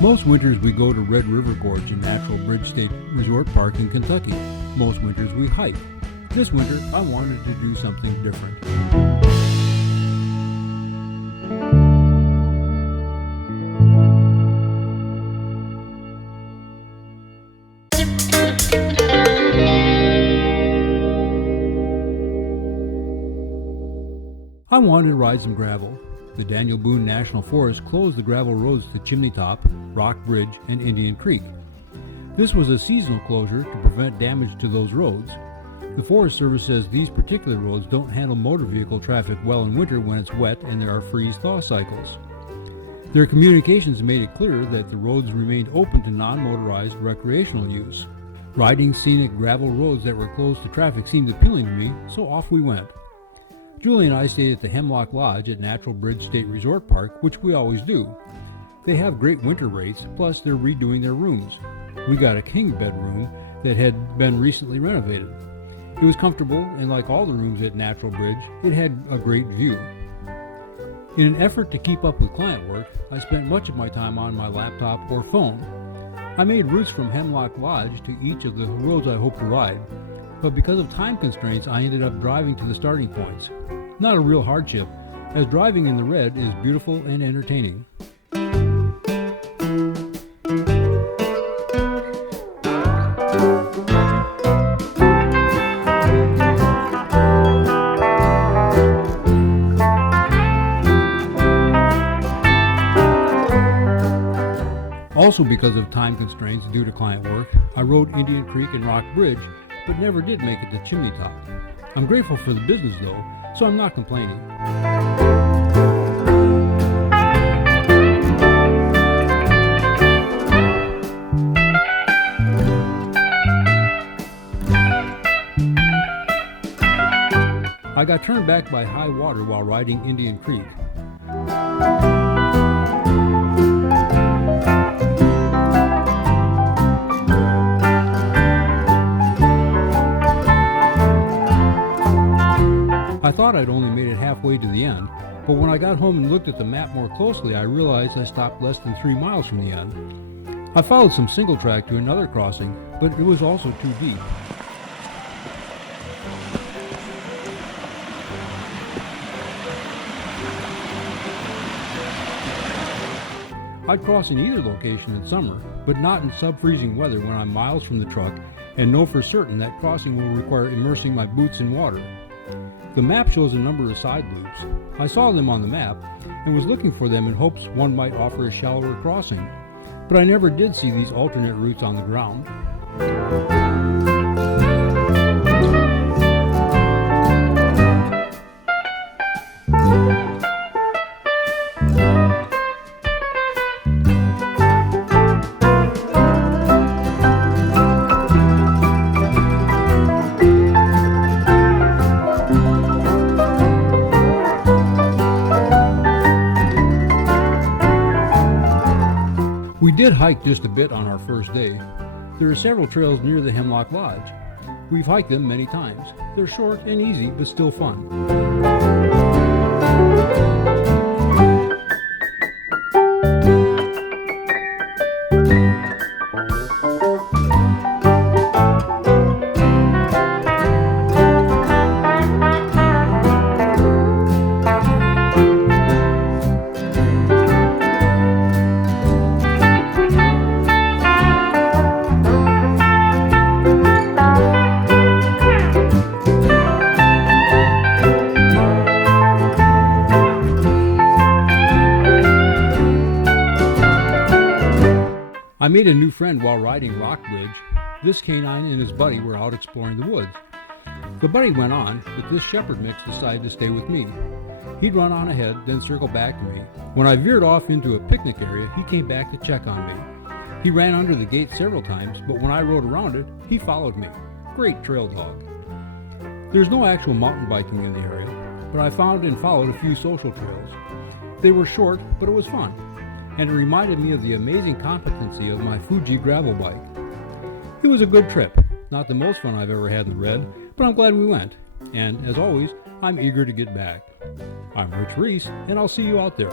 Most winters we go to Red River Gorge in Natural Bridge State Resort Park in Kentucky. Most winters we hike. This winter I wanted to do something different. I wanted to ride some gravel. The Daniel Boone National Forest closed the gravel roads to Chimney Top, Rock Bridge, and Indian Creek. This was a seasonal closure to prevent damage to those roads. The Forest Service says these particular roads don't handle motor vehicle traffic well in winter when it's wet and there are freeze-thaw cycles. Their communications made it clear that the roads remained open to non-motorized recreational use. Riding scenic gravel roads that were closed to traffic seemed appealing to me, so off we went. Julie and I stayed at the Hemlock Lodge at Natural Bridge State Resort Park, which we always do. They have great winter rates, plus they're redoing their rooms. We got a king bedroom that had been recently renovated. It was comfortable, and like all the rooms at Natural Bridge, it had a great view. In an effort to keep up with client work, I spent much of my time on my laptop or phone. I made routes from Hemlock Lodge to each of the roads I hoped to ride, but because of time constraints, I ended up driving to the starting points. Not a real hardship, as driving in the red is beautiful and entertaining. Also because of time constraints due to client work, I rode Indian Creek and Rock Bridge, but never did make it to Chimney Top. I'm grateful for the business though, so I'm not complaining. I got turned back by high water while riding Indian Creek. I thought I'd only made it halfway to the end, but when I got home and looked at the map more closely, I realized I stopped less than 3 miles from the end. I followed some single track to another crossing, but it was also too deep. I'd cross in either location in summer, but not in sub-freezing weather when I'm miles from the truck and know for certain that crossing will require immersing my boots in water. The map shows a number of side loops. I saw them on the map and was looking for them in hopes one might offer a shallower crossing, but I never did see these alternate routes on the ground. We did hike just a bit on our first day. There are several trails near the Hemlock Lodge. We've hiked them many times. They're short and easy, but still fun. I made a new friend while riding Rock Bridge. This canine and his buddy were out exploring the woods. The buddy went on, but this shepherd mix decided to stay with me. He'd run on ahead, then circle back to me. When I veered off into a picnic area, he came back to check on me. He ran under the gate several times, but when I rode around it, he followed me. Great trail dog. There's no actual mountain biking in the area, but I found and followed a few social trails. They were short, but it was fun, and it reminded me of the amazing competency of my Fuji gravel bike. It was a good trip, not the most fun I've ever had in the red, but I'm glad we went, and as always, I'm eager to get back. I'm Rich Reese, and I'll see you out there.